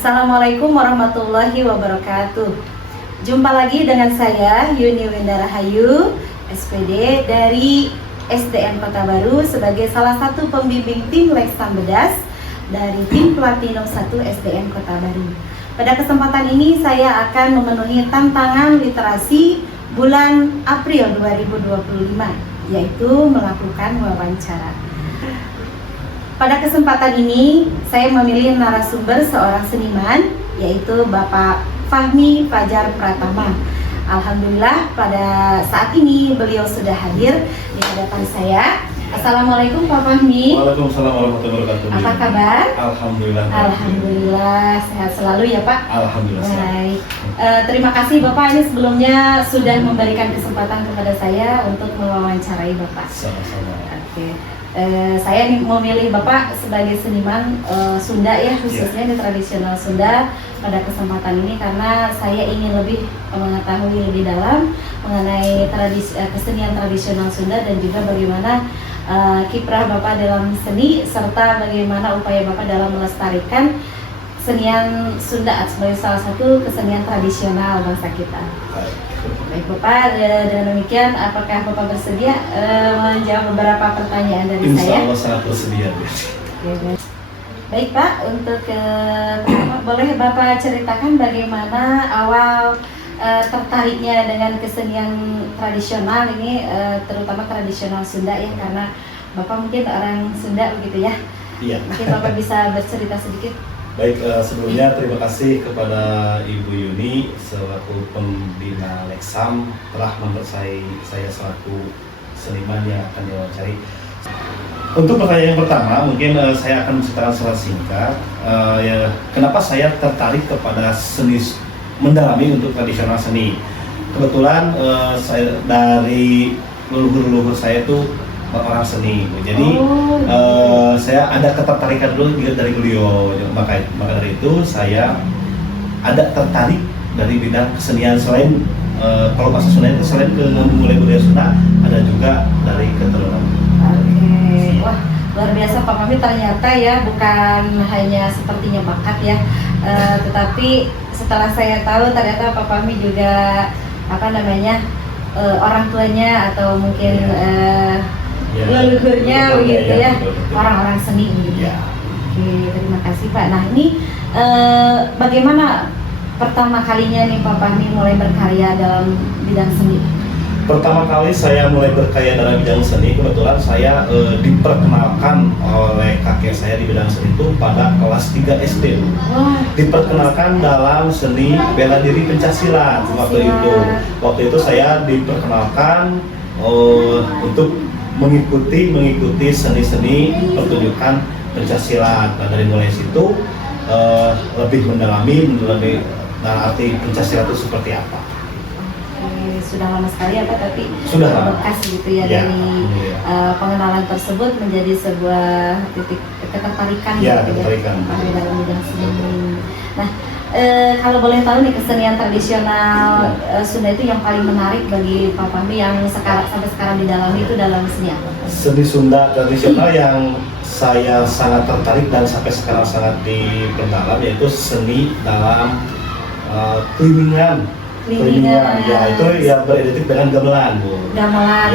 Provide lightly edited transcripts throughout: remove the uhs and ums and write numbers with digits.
Assalamualaikum warahmatullahi wabarakatuh. Jumpa lagi dengan saya Yuni Winda Rahayu, SPD dari SDN Kota Baru sebagai salah satu pembimbing tim Leksam Bedas dari tim Platinum 1 SDN Kota Baru. Pada kesempatan ini saya akan memenuhi tantangan literasi bulan April 2025, yaitu melakukan wawancara. Pada kesempatan ini, saya memilih narasumber seorang seniman, yaitu Bapak Fahmi Fajar Pratama. Alhamdulillah, pada saat ini beliau sudah hadir di hadapan saya. Assalamualaikum Pak Fahmi. Waalaikumsalam warahmatullahi wabarakatuh. Apa kabar? Alhamdulillah. Alhamdulillah, sehat selalu ya Pak. Alhamdulillah. Baik. Terima kasih Bapak, ini sebelumnya sudah memberikan kesempatan kepada saya untuk mewawancarai Bapak. Sama-sama. Oke. Saya memilih Bapak sebagai seniman Sunda ya, khususnya di tradisional Sunda pada kesempatan ini karena saya ingin lebih mengetahui lebih dalam mengenai kesenian tradisional Sunda dan juga bagaimana kiprah Bapak dalam seni serta bagaimana upaya Bapak dalam melestarikan kesenian Sunda sebagai salah satu kesenian tradisional bangsa kita. Baik Bapak, dengan demikian apakah Bapak bersedia menjawab beberapa pertanyaan dari saya? Insya Allah sangat bersedia. Baik Pak, untuk pertama boleh Bapak ceritakan bagaimana awal tertariknya dengan kesenian tradisional ini, terutama tradisional Sunda ya, karena Bapak mungkin orang Sunda begitu ya? Iya. Mungkin Bapak bisa bercerita sedikit. Baik, sebelumnya terima kasih kepada Ibu Yuni selaku pembina Leksam telah mempercayai saya selaku seniman yang akan diwawancari. Untuk pertanyaan yang pertama, mungkin saya akan menceritakan secara singkat kenapa saya tertarik kepada seni, mendalami untuk tradisional seni. Kebetulan saya dari leluhur saya itu orang seni, jadi saya ada ketertarikan dulu dari beliau, maka dari itu saya ada tertarik dari bidang kesenian selain kalau bahasa Sunda itu selain ke mulai budaya Sunda, ada juga dari keturunan. Oke, wah luar biasa Pak Fahmi, ternyata ya bukan hanya sepertinya bakat ya, tetapi setelah saya tahu ternyata Pak Fahmi juga orang tuanya atau mungkin leluhurnya begitu ya, orang-orang seni begitu. Oke, terima kasih Pak. Nah ini bagaimana pertama kalinya nih Pak Fahmi mulai berkarya dalam bidang seni? Pertama kali saya mulai berkarya dalam bidang seni, kebetulan saya diperkenalkan oleh kakek saya di bidang seni itu pada kelas 3 SD. Diperkenalkan dalam seni bela diri pencaksilat waktu itu. Waktu itu saya diperkenalkan untuk mengikuti seni-seni pertunjukan pencaksilat. Nah, dari mulai situ lebih mendalami dalam arti pencaksilat itu seperti apa. Sudah lama sekali apa, tapi sudah bekas gitu ya, dari pengenalan tersebut menjadi sebuah titik ketertarikan dalam bidang seni. Nah, kalau boleh tahu nih, kesenian tradisional Sunda itu yang paling menarik bagi Pak Fahmi yang sampai sekarang didalami itu dalam seni apa? Seni Sunda tradisional yang saya sangat tertarik dan sampai sekarang sangat diperdalam yaitu seni dalam kelimingan. Ya itu ya beridentik dengan gamelan, Bu. Gamelan,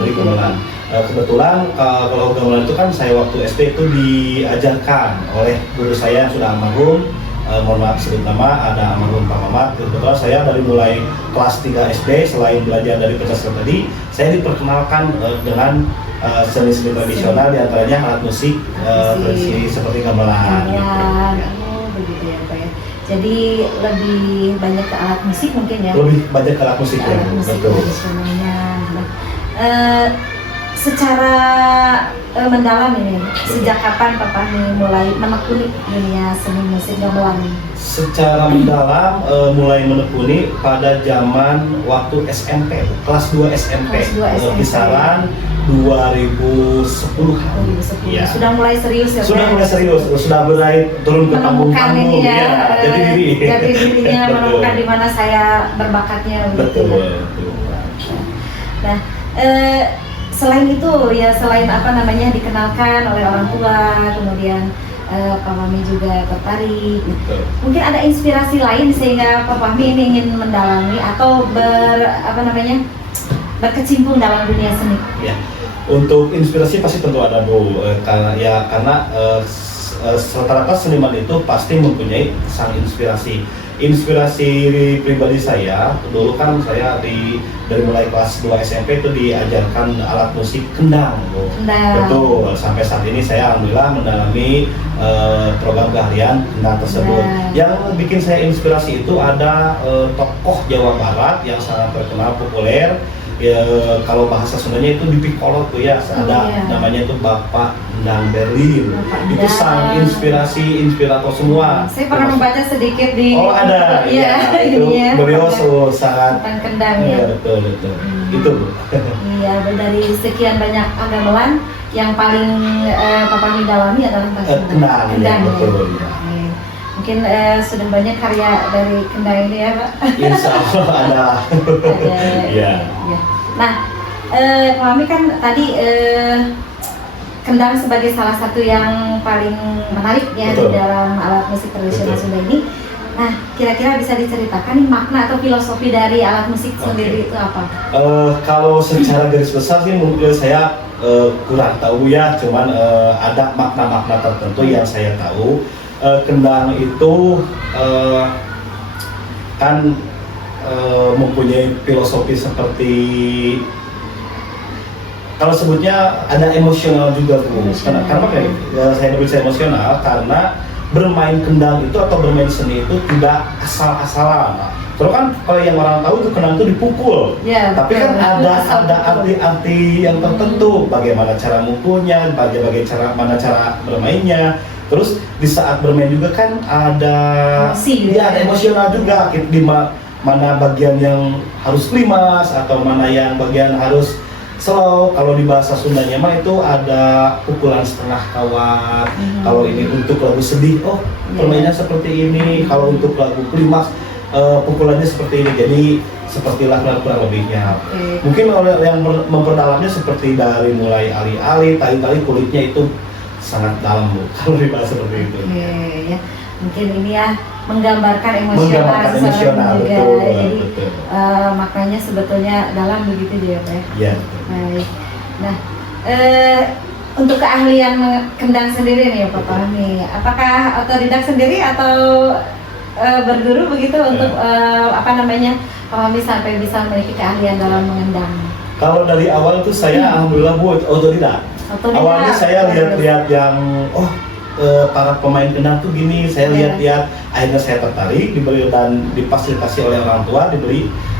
begitu. Gamelan. Kebetulan kalau gamelan itu kan saya waktu SD itu diajarkan oleh guru saya yang sudah almarhum. Mohon maaf sebut nama, ada almarhum Pak Mamat. Kebetulan saya dari mulai kelas 3 SD, selain belajar dari pencaksilat tadi, saya diperkenalkan dengan seni-seni tradisional, diantaranya alat musik tradisi seperti gamelan. Begitu ya Pak ya. Jadi lebih banyak ke alat musik mungkin ya? Lebih banyak ke alat musik ya, betul. Secara mendalam ini, sejak kapan Pak Fahmi mulai menekuni dunia seni musik gamelan? Secara mendalam mulai menekuni pada zaman waktu SMP, kelas 2 SMP, kisaran 2010. Ya. Sudah mulai serius ya? Sudah mulai serius, sudah mulai turun ke panggung-panggung ya, jadi dirinya menemukan di mana saya berbakatnya. Betul. Nah, selain itu ya, selain dikenalkan oleh orang tua, kemudian Pak Fahmi juga tertarik. Betul. Mungkin ada inspirasi lain sehingga Pak Fahmi ini ingin mendalami atau berkecimpung dalam dunia seni. Ya, untuk inspirasi pasti tentu ada Bu, karena rata-rata seniman itu pasti mempunyai sang inspirasi. Inspirasi pribadi saya dulu kan saya dari mulai kelas 2 SMP itu diajarkan alat musik kendang, Bu. Kendang. Betul, sampai saat ini saya alhamdulillah mendalami program keahlian kendang tersebut. Nah. Yang bikin saya inspirasi itu ada tokoh Jawa Barat yang sangat terkenal populer. Ya, kalau bahasa Sundanya itu di Piccolo tuh ya, ada namanya itu Bapak Endang Berlin. Itu sang inspirator semua. Saya pernah membaca sedikit di. Oh ada, ya, itu beliau sangat tentang kendang ya. Betul. Itu Bu. Iya, dari sekian banyak gamelan yang paling Pak Fahmi dalami adalah kendang. Ya, betul. Ya. Mungkin sudah banyak karya dari kendang ini ya Pak. Insya Allah ada. Ya. Nah, Pak Fahmi kan tadi kendang sebagai salah satu yang paling menarik ya. Betul. Di dalam alat musik tradisional Sunda ini. Nah, kira-kira bisa diceritakan nih makna atau filosofi dari alat musik sendiri itu apa? Kalau secara garis besar sih mungkin saya kurang tahu ya, cuman ada makna-makna tertentu yang saya tahu. Kendang itu kan mempunyai filosofi seperti, kalau sebutnya ada emosional juga Bu. Karena saya bisa emosional karena bermain kendang itu atau bermain seni itu tidak asal-asalan. Terus kan kalau yang orang tahu itu kendang itu dipukul, ya, tapi kan ada arti-arti yang tertentu, bagaimana cara mukulnya, bagaimana cara bermainnya. Terus di saat bermain juga kan ada ada emosional juga, di mana bagian yang harus klimas atau mana yang bagian harus slow. Kalau di bahasa Sundanya mah itu ada pukulan setengah kawat. Kalau ini untuk lagu sedih, permainnya seperti ini. Kalau untuk lagu klimaks, pukulannya seperti ini. Jadi sepertilah kurang lebihnya. Mungkin yang memperdalamnya seperti dari mulai ali-ali, tali-tali, kulitnya itu sangat dalam Bu, kalau dibahas seperti itu. Ya. Mungkin ini ya menggambarkan emosional juga. Betul, jadi betul. Maknanya sebetulnya dalam begitu ya Pak. Iya. Baik. Nah, untuk keahlian kendang sendiri nih Pak Fahmi, apakah otodidak sendiri atau berguru begitu untuk Pak Fahmi sampai bisa memiliki keahlian dalam mengendang? Kalau dari awal tuh saya alhamdulillah Bu otodidak. Awalnya saya lihat-lihat yang para pemain kendang tuh gini, saya lihat-lihat, akhirnya saya tertarik, dibeli dan difasilitasi oleh orang tua,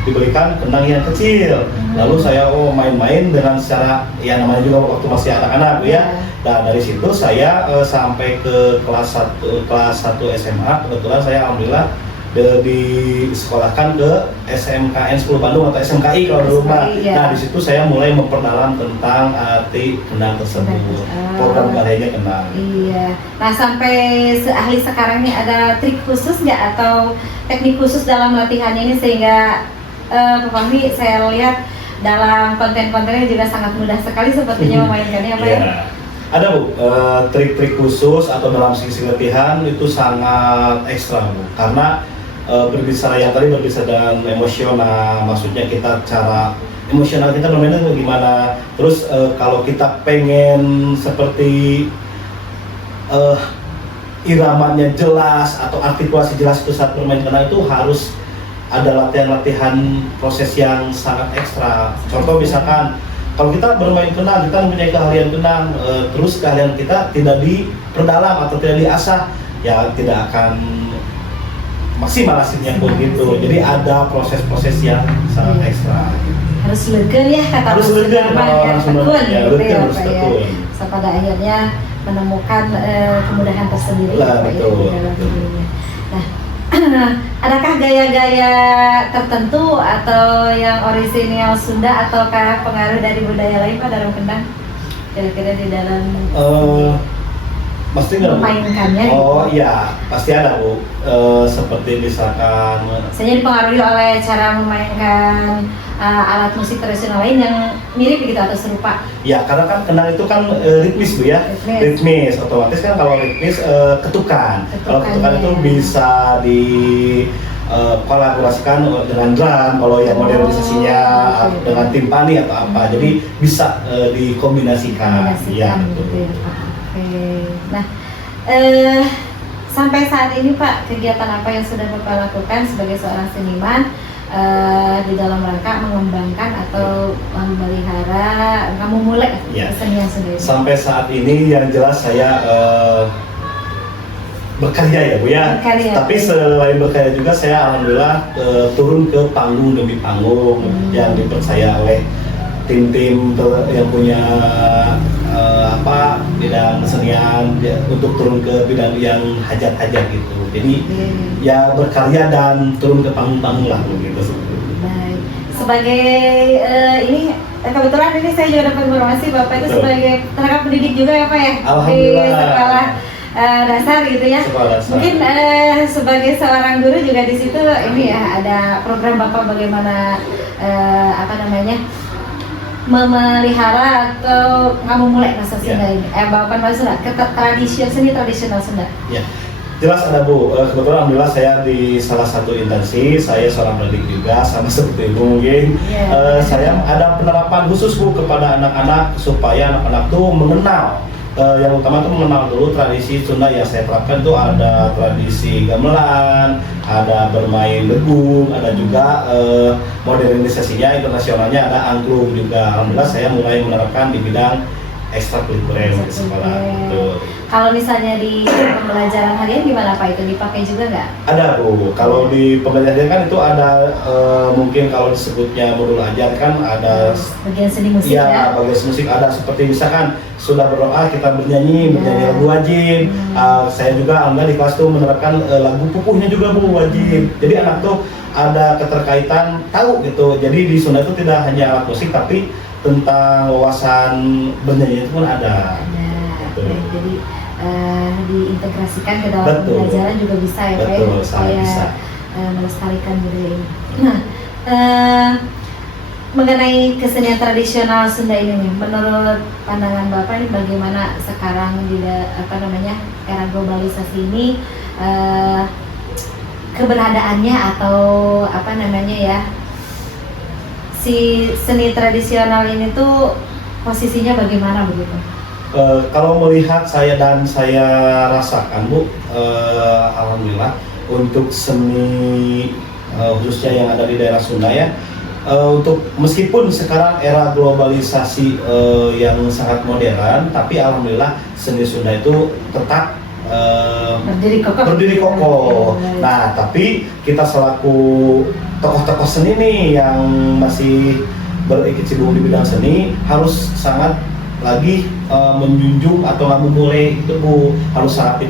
diberikan kendang yang kecil. Lalu saya main-main dengan secara ya namanya juga waktu masih anak-anak ya. Dan dari situ saya sampai ke kelas 1 SMA, kebetulan saya alhamdulillah disekolahkan ke SMKN 10 Bandung atau SMKI kalau dulu Pak. Nah di situ saya mulai memperdalam tentang arti kendang tersebut, program keahliannya kendang. Iya. Nah sampai ahli sekarang ini ada trik khusus nggak atau teknik khusus dalam latihannya ini sehingga Pak Fahmi saya lihat dalam konten-kontennya juga sangat mudah sekali sepertinya memainkannya apa ya? Ada Bu, trik-trik khusus atau dalam sisi latihan itu sangat ekstra Bu, karena berbicara yang tadi berbicara dengan emosional, maksudnya kita cara emosional kita bermainnya bagaimana. Terus kalau kita pengen seperti iramanya jelas atau artikulasi jelas itu saat bermain kendang itu harus ada latihan-latihan proses yang sangat ekstra. Contoh misalkan kalau kita bermain kendang, kita mempunyai keahlian kendang, terus keahlian kita tidak diperdalam atau tidak diasah, ya tidak akan maksimal hasilnya pun gitu. Jadi ada proses-proses yang sangat ekstra. Harus legen ya kata harus legen, tekun gitu ya Pak ya. So, pada akhirnya menemukan kemudahan tersendiri lah, betul. Nah, adakah gaya-gaya tertentu atau yang orisinal Sunda ataukah pengaruh dari budaya lain Pak dalam kendang? Kira-kira di dalam Pasti nggak, Bu? memainkannya? Oh gitu? iya, pasti ada, Bu. Seperti misalkan Saya dipengaruhi oleh cara memainkan alat musik tradisional lain yang mirip gitu atau serupa. ya, karena kan kendang itu kan ritmis, Bu ya. Ritmis. Ritmis, otomatis kan kalau ritmis ketukan. Kalau ketukan Ketukannya. itu bisa di kolaborasikan dengan drum, kalau yang modernisasinya oke. dengan timpani atau apa. Jadi bisa dikombinasikan. Ya, Kombinasikan gitu betul. ya Pak. Oke. Nah, sampai saat ini Pak, kegiatan apa yang sudah Bapak lakukan sebagai seorang seniman di dalam rangka mengembangkan atau memelihara kamu mulai Ya. kesenian sendiri? Sampai saat ini yang jelas saya berkarya ya, Bu ya. Berkarya. Tapi selain berkarya juga saya alhamdulillah turun ke panggung demi panggung yang dipercaya oleh tim-tim yang punya bidang kesenian ya, untuk turun ke bidang yang hajat-hajat gitu. Jadi ya berkarya dan turun ke panggung-panggung lah gitu. Baik. Sebagai ini kebetulan ini saya juga dapat informasi Bapak itu Betul. sebagai tenaga pendidik juga ya Pak ya di Alhamdulillah. sekolah dasar gitu ya. Sekolah dasar. Mungkin sebagai seorang guru juga di situ ini ya ada program Bapak bagaimana memelihara atau memulai bahasa Sunda ini. Bapak bahasa Sunda, seni tradisional Sunda. Ya, jelas ada, Bu. Kebetulan alhamdulillah saya di salah satu instansi, saya seorang pendidik juga, sama seperti Ibu mungkin. Saya ada penerapan khusus, Bu, kepada anak-anak supaya anak-anak tuh mengenal. Yang utama tuh mengenal dulu tradisi Sunda yang saya terapkan tuh ada tradisi gamelan, ada bermain legung, ada juga modernisasinya internasionalnya ada angklung juga. Alhamdulillah saya mulai menerapkan di bidang ekstrakurikuler di sekolah. Tuh. Kalau misalnya di pembelajaran harian gimana Pak, itu dipakai juga nggak? Ada, Bu. Kalau di pembelajaran kan itu ada mungkin kalau disebutnya modul ajar kan ada Bagian seni musik ya? bagian musik ada seperti misalkan sudah berdoa kita bernyanyi lagu wajib. Saya juga alhamdulillah di kelas tuh menerapkan lagu pupuhnya juga, Bu, wajib. Jadi anak tuh ada keterkaitan tahu gitu. Jadi di Sunda itu tidak hanya alat musik tapi tentang wawasan bernyanyi itu pun ada. Baik, jadi diintegrasikan ke dalam Betul. pembelajaran juga bisa ya Pak ya, Betul, sangat supaya bisa. melestarikan budaya ini. Nah, mengenai kesenian tradisional Sunda ini nih, menurut pandangan Bapak ini bagaimana sekarang di era globalisasi ini keberadaannya atau si seni tradisional ini tuh posisinya bagaimana begitu? Kalau melihat saya rasakan, Bu, alhamdulillah untuk seni khususnya yang ada di daerah Sunda ya, untuk meskipun sekarang era globalisasi yang sangat modern, tapi alhamdulillah seni Sunda itu tetap berdiri kokoh. Nah, tapi kita selaku tokoh-tokoh seni nih yang masih berkecimpung di bidang seni harus sangat lagi menjunjung atau memulai itu, Bu, harus sangat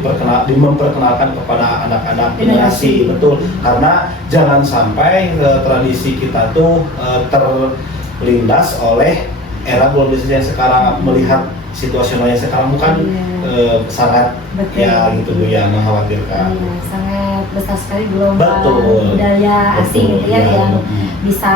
memperkenalkan kepada anak-anak generasi, betul, karena jangan sampai tradisi kita tuh terlindas oleh era globalisasi yang sekarang. Melihat situasionalnya sekarang bukan sangat betul, ya gitu, Bu, ya mengkhawatirkan. Iya, sangat besar sekali gelombang Betul. budaya asing gitu ya, yang bisa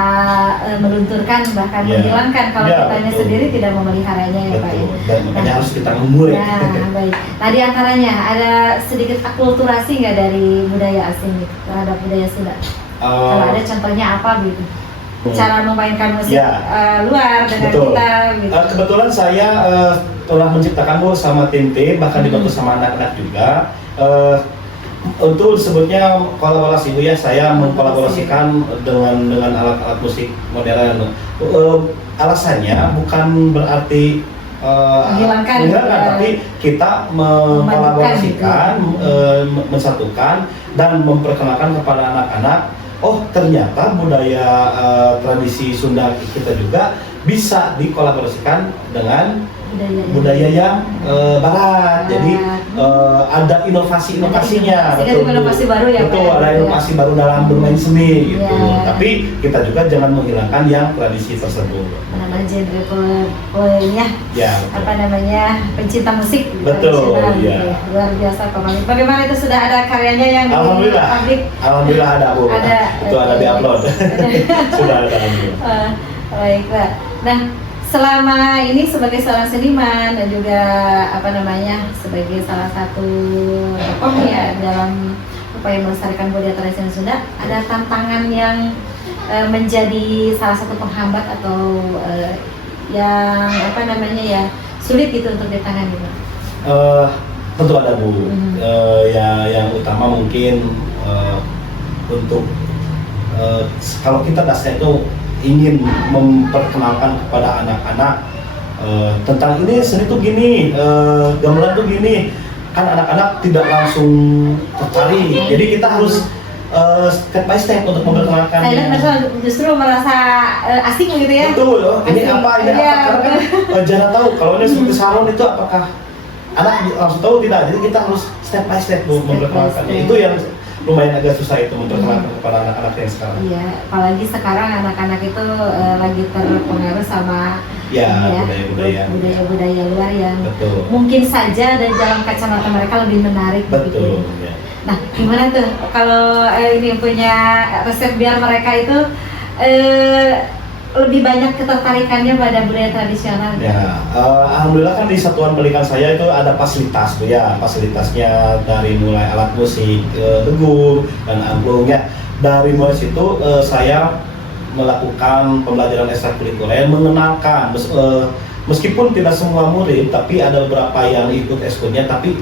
melunturkan bahkan menghilangkan kalau kitanya sendiri tidak memeliharanya ya Pak ya. Dan makanya harus kita memulai. Nah, baik. Nah, di antaranya ada sedikit akulturasi nggak dari budaya asing terhadap budaya Sunda? Kalau ada contohnya apa gitu? Cara memainkan musik luar dengan kita gitu. Kebetulan saya telah menciptakan, Bu, sama tim-tim, bahkan dibantu sama anak-anak juga. Untuk disebutnya kolaborasi, Bu ya, saya mengkolaborasikan dengan alat-alat musik modern. Alasannya bukan berarti menghilangkan, tapi kita mengkolaborasikan, mensatukan dan memperkenalkan kepada anak-anak. Oh, ternyata budaya tradisi Sunda kita juga bisa dikolaborasikan dengan budaya yang barat. Jadi ada inovasinya. Betul. Inovasi baru ya. Betul, Pak? ada inovasi baru dalam bermain seni gitu. Ya. Tapi kita juga jangan menghilangkan yang tradisi tersebut. Mana genre ya. Ya. Apa namanya? Pencinta musik Betul, tradisional, ya. gitu. Luar biasa Pak Malik. Bagaimana itu sudah ada karyanya yang Alhamdulillah. di publik? Alhamdulillah ada, Bu. Ada. Itu ada di-upload. Sudah ada. Baik, Pak. Nah, selama ini sebagai seorang seniman dan juga sebagai salah satu tokoh ya dalam upaya melestarikan budaya tradisional Sunda, ada tantangan yang menjadi salah satu penghambat atau yang sulit gitu untuk ditangani, Pak? Tentu ada, Bu. Yang utama mungkin untuk kalau kita dasarnya itu ingin memperkenalkan kepada anak-anak tentang ini seni tuh gini, gamelan tuh gini, kan anak-anak tidak langsung tertarik. Jadi kita harus step by step untuk memperkenalkan. Saya justru merasa asing gitu ya. Betul, ini Asing. apa, ini Iya, apa, karena kan jarang tahu kalau ini seperti sarung itu apakah anak langsung tahu tidak. Jadi kita harus step by step memperkenalkannya. Itu yang lumayan agak susah itu memperkenalkan kepada anak-anak yang sekarang. Iya, apalagi sekarang anak-anak itu lagi terpengaruh sama budaya-budaya luar yang betul. mungkin saja dari dalam kacamata mereka lebih menarik. Betul. Gitu. Ya. Nah, gimana tuh kalau ini punya resep biar mereka itu lebih banyak ketertarikannya pada budaya tradisional? Ya, alhamdulillah kan di satuan pendidikan saya itu ada fasilitas, Bu ya. Fasilitasnya dari mulai alat musik, dengung dan angklung ya. Dari mulai situ saya melakukan pembelajaran ekstrakurikuler, mengenalkan meskipun tidak semua murid, tapi ada beberapa yang ikut ekskulnya, tapi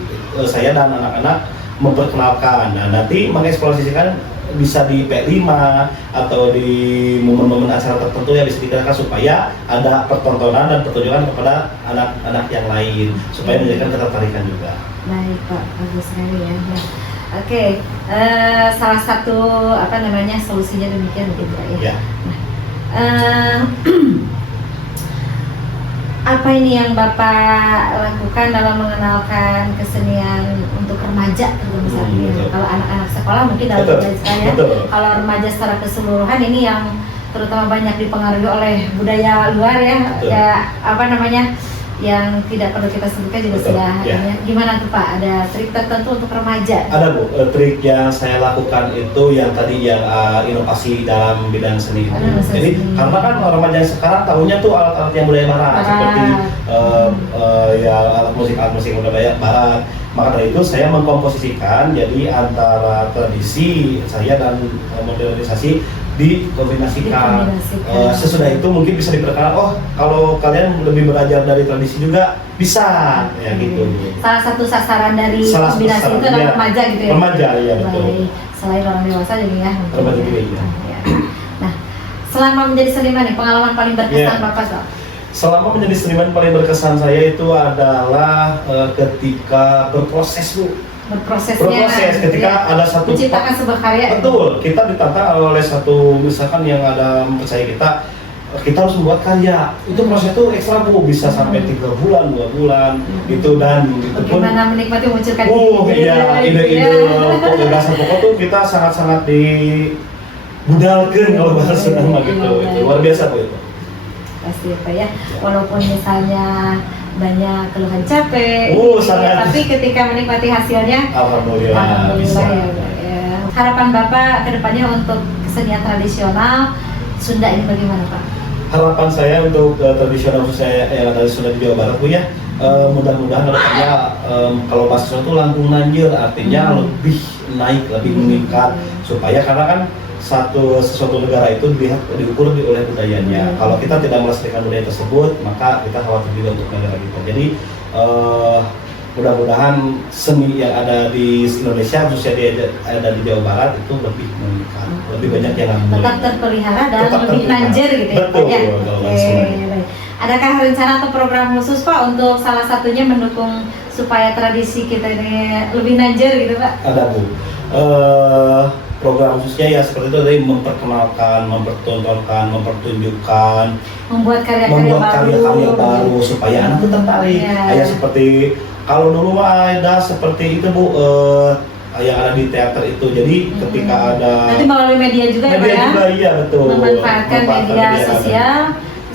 saya dan anak-anak memperkenalkan. Nah, nanti mengeksplorasikan bisa di P5 atau di momen-momen acara tertentu yang bisa dikatakan supaya ada pertontonan dan pertunjukan kepada anak-anak yang lain supaya menjadikan ketertarikan juga. Baik, Pak, bagus sekali ya. Nah, oke, salah satu solusinya demikian mungkin, Pak ya. Apa ini yang Bapak lakukan dalam mengenalkan kesenian untuk remaja misalnya? Kalau anak-anak sekolah mungkin dalam budaya saya, kalau remaja secara keseluruhan ini yang terutama banyak dipengaruhi oleh budaya luar ya, yang tidak perlu kita sebutkan juga sudah. Gimana tuh Pak? Ada trik tertentu untuk remaja? Ada, Bu. Trik yang saya lakukan itu yang tadi yang inovasi dalam bidang seni itu. Jadi karena kan remaja sekarang tahunya tuh alat-alat yang budaya barat seperti alat musik budaya barat. Maka dari itu saya mengkomposisikan jadi antara tradisi saya dan modernisasi dikombinasikan. Sesudah itu mungkin bisa diperkenalkan, kalau kalian lebih belajar dari tradisi juga bisa ya gitu. Salah satu sasaran dari kombinasi itu adalah remaja gitu ya? Remaja, ya betul. Selain orang dewasa juga ya? Remaja juga ya. Nah, selama menjadi seniman nih, pengalaman paling berkesan Bapak soal? Selama menjadi seniman paling berkesan saya itu adalah ketika berproses, Bu. Berproses ketika ada satu menciptakan sebuah karya. Betul, kita ditantang oleh satu misalkan yang ada mempercaya kita harus membuat karya. Itu proses itu ekstra, Bu, bisa sampai 3 bulan, 2 bulan gitu, dan itu pun bagaimana menikmati memunculkan ide-ide dasar pokok tuh kita sangat-sangat dibudalkan kalau bahasa Sunda gitu. Itu luar biasa, Bu, itu. Pasti Pak ya, walaupun misalnya banyak keluhan capek, tapi ketika menikmati hasilnya, alhamdulillah bisa. Ya. Harapan Bapak kedepannya untuk kesenian tradisional Sunda ini bagaimana, Pak? Harapan saya untuk tradisional khususnya yang ada di Sunda di Jawa Barat, Bu ya, mudah-mudahan kedepannya kalau bahasa Sunda itu langkung nanjir, artinya lebih naik, lebih meningkat, supaya karena kan sesuatu negara itu diukur oleh budayanya. Kalau kita tidak melestarikan budaya tersebut, maka kita khawatir juga untuk negara kita. Jadi mudah-mudahan seni yang ada di Indonesia, khususnya ada di Jawa Barat itu lebih meningkat, lebih banyak yang tetap terpelihara dan lebih lanjut gitu ya. Betul. Adakah rencana atau program khusus Pak untuk salah satunya mendukung supaya tradisi kita ini lebih lanjut gitu Pak? Ada, Bu. program khususnya ya seperti itu tadi, memperkenalkan, mempertontonkan, mempertunjukkan, membuat karya-karya baru supaya anak itu tertarik. Ya. Kayak seperti kalau dulu mah ada seperti itu Bu, yang ada di teater itu. Jadi ketika ada nanti melalui media juga ya Pak ya, juga, iya betul, memanfaatkan media sosial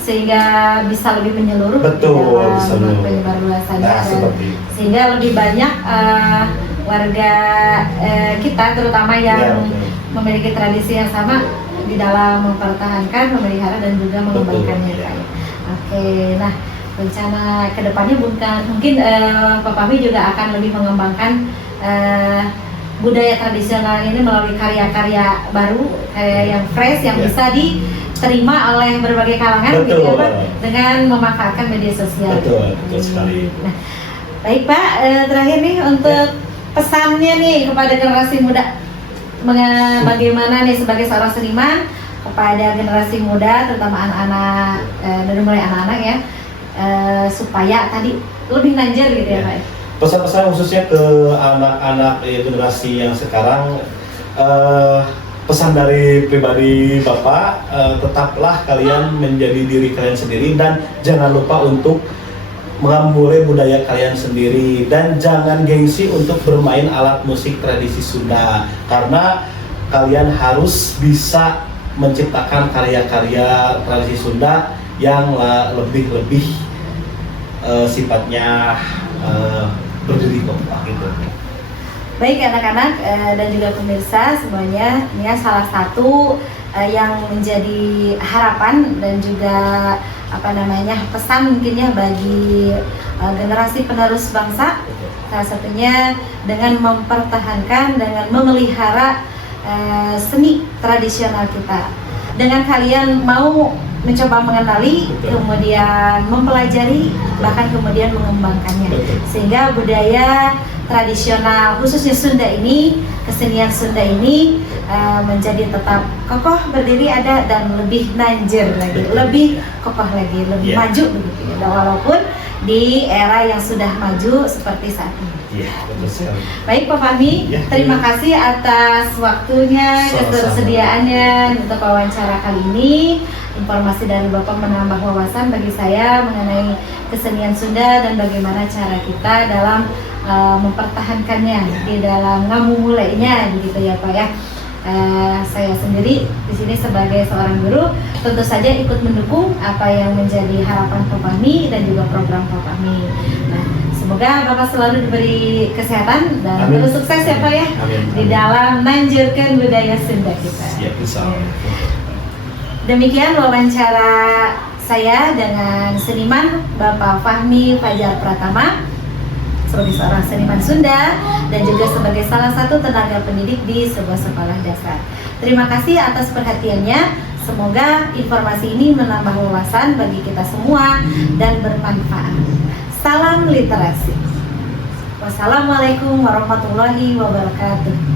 sehingga bisa lebih menyeluruh betul, dalam penyebar luasannya, nah, seperti itu. Sehingga lebih banyak warga kita terutama yang memiliki tradisi yang sama di dalam mempertahankan, memelihara dan juga mengembangkannya. Ya. Oke, nah rencana kedepannya mungkin Pak Fahmi juga akan lebih mengembangkan budaya tradisional ini melalui karya-karya baru, karya yang fresh yang bisa diterima oleh berbagai kalangan, gitu ya Pak, dengan memanfaatkan media sosial. Betul sekali. Nah, baik Pak, terakhir nih untuk pesannya nih kepada generasi muda, bagaimana nih sebagai seorang seniman kepada generasi muda, terutama anak-anak, dari mulai anak-anak ya, supaya tadi lebih lanjut gitu ya Pak. Pesan-pesan khususnya ke anak-anak generasi yang sekarang, pesan dari pribadi Bapak, tetaplah kalian menjadi diri kalian sendiri dan jangan lupa untuk mengambil budaya kalian sendiri, dan jangan gengsi untuk bermain alat musik tradisi Sunda, karena kalian harus bisa menciptakan karya-karya tradisi Sunda yang lebih sifatnya berdiri kokoh gitu. Baik anak-anak dan juga pemirsa semuanya, ini salah satu yang menjadi harapan dan juga pesan mungkin ya bagi generasi penerus bangsa. Salah satunya dengan mempertahankan, dengan memelihara seni tradisional kita. Dengan kalian mau mencoba mengenali, kemudian mempelajari, bahkan kemudian mengembangkannya, sehingga budaya tradisional khususnya Sunda ini, kesenian Sunda ini menjadi tetap kokoh berdiri ada dan lebih nanjer lagi, lebih kokoh lagi, lebih maju begitu ya, walaupun di era yang sudah maju seperti saat ini. Baik Pak Fahmi, terima kasih atas waktunya, ketersediaannya untuk wawancara kali ini. Informasi dari Bapak menambah wawasan bagi saya mengenai kesenian Sunda dan bagaimana cara kita dalam mempertahankannya di dalam ngamumulenya begitu ya Pak ya. Saya sendiri di sini sebagai seorang guru tentu saja ikut mendukung apa yang menjadi harapan Pak Fahmi dan juga program Pak Fahmi. Nah, semoga Bapak selalu diberi kesehatan dan terus sukses ya Pak ya. Di dalam menanjurkan budaya Sunda kita. Demikian wawancara saya dengan seniman Bapak Fahmi Fajar Pratama sebagai seorang seniman Sunda dan juga sebagai salah satu tenaga pendidik di sebuah sekolah dasar. Terima kasih atas perhatiannya. Semoga informasi ini menambah wawasan bagi kita semua dan bermanfaat. Salam literasi. Wassalamualaikum warahmatullahi wabarakatuh.